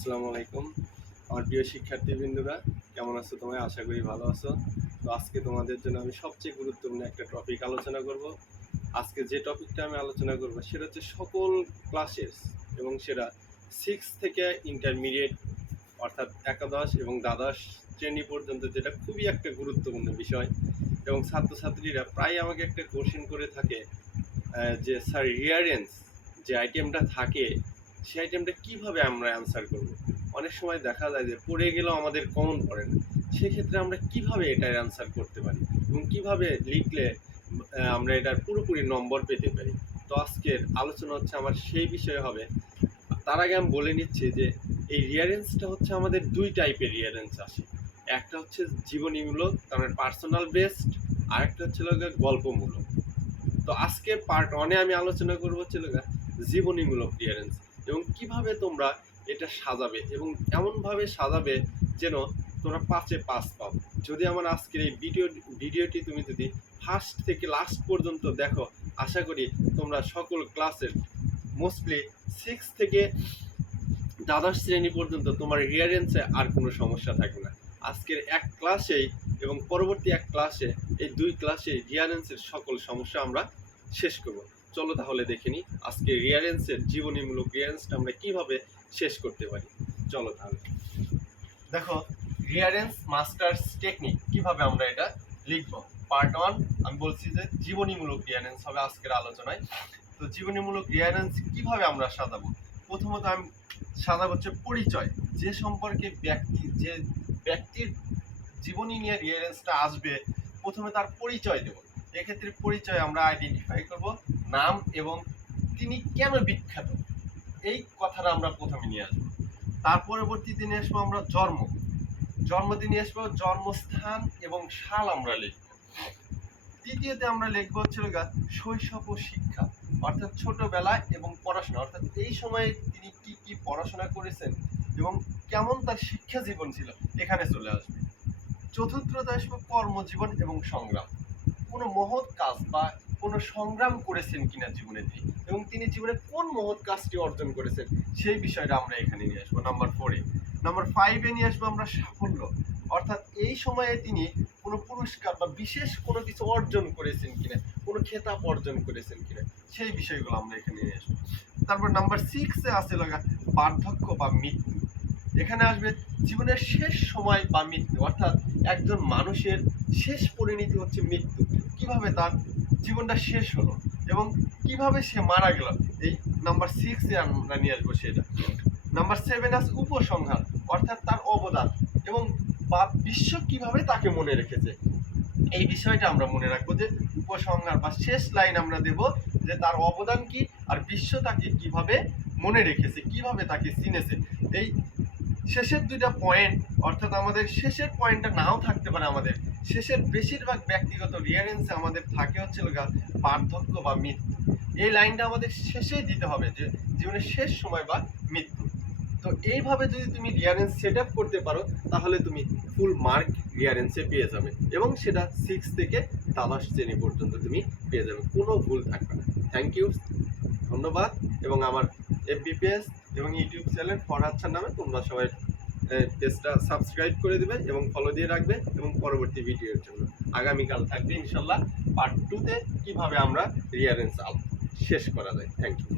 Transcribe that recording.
আসসালামু আলাইকুম আমার প্রিয় শিক্ষার্থীবৃন্দরা, কেমন আছো তোমরা? আশা করি ভালো আছো। তো আজকে তোমাদের জন্য আমি সবচেয়ে গুরুত্বপূর্ণ একটা টপিক আলোচনা করব। আজকে যে টপিকটা আমি আলোচনা করব সেটা হচ্ছে সকল ক্লাসের এবং সেটা 6 থেকে ইন্টারমিডিয়েট অর্থাৎ একাদশ এবং দ্বাদশ শ্রেণী পর্যন্ত, যেটা খুবই একটা গুরুত্বপূর্ণ বিষয়। এবং ছাত্রছাত্রীরা প্রায় আমাকে একটা কোশ্চেন করে থাকে যে স্যার, রিয়ারেন্স যে আইটেমটা থাকে সেই আইটেমটা কিভাবে আমরা অ্যান্সার করব। অনেক সময় দেখা যায় যে পড়ে গেলেও আমাদের কমন পড়ে না, সেক্ষেত্রে আমরা কিভাবে এটার অ্যান্সার করতে পারি এবং কিভাবে লিখলে আমরা এটার পুরোপুরি নম্বর পেতে পারি। তো আজকের আলোচনা হচ্ছে আমার সেই বিষয়ে হবে। তার আগে আমি বলে নিচ্ছি যে এই রিয়ারেন্সটা হচ্ছে আমাদের দুই টাইপের রিয়ারেন্স আসে। একটা হচ্ছে জীবনীমূলক, তার মানে পার্সোনাল বেসড, আর একটা হচ্ছে গল্পমূলক। তো আজকে পার্ট ওয়ানে আমি আলোচনা করবো হচ্ছে জীবনীমূলক ক্লিয়ারেন্স এবং কিভাবে তোমরা এটা সাজাবে এবং এমনভাবে সাজাবে যেন তোমরা 5-এ 5 পাও। যদি আমার আজকের এই ভিডিওটি তুমি যদি ফার্স্ট থেকে লাস্ট পর্যন্ত দেখো, আশা করি তোমরা সকল ক্লাসের মোস্টলি 6 থেকে দ্বাদশ শ্রেণী পর্যন্ত তোমার রিয়ারেন্সে আর কোনো সমস্যা থাকবে না। আজকের এক ক্লাসেই এবং পরবর্তী এক ক্লাসে, এই দুই ক্লাসে রিয়ারেন্সের সকল সমস্যা আমরা শেষ করব। চলো তাহলে দেখে নিই আজকে রিয়ারেন্সের জীবনীমূলক রিয়ারেন্সটা আমরা কিভাবে শেষ করতে পারি। চলো তাহলে দেখো, রিয়ারেন্স মাস্টার্স টেকনিক কিভাবে আমরা এটা লিখব। পার্ট ওয়ান আমি বলছি যে জীবনীমূলক রিয়ারেন্স হবে আজকের আলোচনায়। তো জীবনীমূলক রিয়ারেন্স কিভাবে আমরা সাজাবো, প্রথমত আমি সাজাবো হচ্ছে পরিচয়। যে সম্পর্কে যে ব্যক্তির জীবনী নিয়ে রিয়ারেন্সটা আসবে, প্রথমে তার পরিচয় দেব। এক্ষেত্রে পরিচয় আমরা আইডেন্টিফাই করব নাম এবং তিনি কেন বিখ্যাত, এই কথাটা আমরা প্রথমে নিয়ে আসবো। তার পরবর্তীতে নিয়ে আসবো আমরা জন্মদিন নিয়ে আসবো, জন্মস্থান এবং সাল আমরা লিখব। দ্বিতীয়তে আমরা লিখবো হচ্ছে শৈশব ও শিক্ষা, অর্থাৎ ছোটবেলায় এবং পড়াশোনা, অর্থাৎ এই সময়ে তিনি কি কি পড়াশোনা করেছেন এবং কেমন তার শিক্ষা জীবন ছিল, এখানে চলে আসবে। চতুর্থতে আসবো কর্মজীবন এবং সংগ্রাম, কোনো মহৎ কাজ বা কোনো সংগ্রাম করেছেন কিনা জীবনে তিনি, এবং তিনি জীবনে কোন মহৎ কাজটি অর্জন করেছেন সেই বিষয়টা আমরা এখানে নিয়ে আসবো নাম্বার 4-এ। নাম্বার 5-এ নিয়ে আসবো আমরা সাফল্য, অর্থাৎ এই সময়ে তিনি কোনো পুরস্কার বা বিশেষ কোনো কিছু অর্জন করেছেন কিনা, কোনো খেতাব অর্জন করেছেন কিনা, সেই বিষয়গুলো আমরা এখানে নিয়ে আসবো। তারপর নাম্বার 6-এ আছে বার্ধক্য বা মৃত্যু। এখানে আসবে জীবনের শেষ সময় বা মৃত্যু, অর্থাৎ একজন মানুষের শেষ পরিণতি হচ্ছে মৃত্যু, কিভাবে তার জীবনটা শেষ হলো এবং কিভাবে সে মারা গেল, এই নাম্বার 6-এ আমরা নিয়ে আসবো সেটা। নাম্বার 7 আছে উপসংহার, অর্থাৎ তার অবদান এবং বা বিশ্ব কিভাবে তাকে মনে রেখেছে, এই বিষয়টা আমরা মনে রাখবো যে উপসংহার বা শেষ লাইন আমরা দেব যে তার অবদান কি আর বিশ্ব তাকে কিভাবে মনে রেখেছে, কিভাবে তাকে চিনেছে। এই শেষের দুইটা পয়েন্ট, অর্থাৎ আমাদের শেষের পয়েন্টটা নাও থাকতে পারে, আমাদের শেষের বেশিরভাগ ব্যক্তিগত রিয়ারেন্সে আমাদের থাকে হচ্ছে বার্ধক্য বা মৃত্যু। এই লাইনটা আমাদের শেষেই দিতে হবে, যে জীবনের শেষ সময় বা মৃত্যু। তো এইভাবে যদি তুমি রিয়ারেন্স সেট আপ করতে পারো, তাহলে তুমি ফুল মার্ক রিয়ারেন্সে পেয়ে যাবে এবং সেটা 6 থেকে দ্বাদশ শ্রেণী পর্যন্ত তুমি পেয়ে যাবে, কোনো ভুল থাকবে না। থ্যাংক ইউ, ধন্যবাদ। এবং আমার এফবি পেজ এবং ইউটিউব চ্যানেল ফরহাদ স্যার নামে তোমরা সবাই পেজটা সাবস্ক্রাইব করে দেবে এবং ফলো দিয়ে রাখবে, এবং পরবর্তী ভিডিওর জন্য আগামীকাল থাকবে ইনশাল্লাহ পার্ট 2-তে কিভাবে আমরা রিয়ারেন্স শেষ করা যায়। Thank you.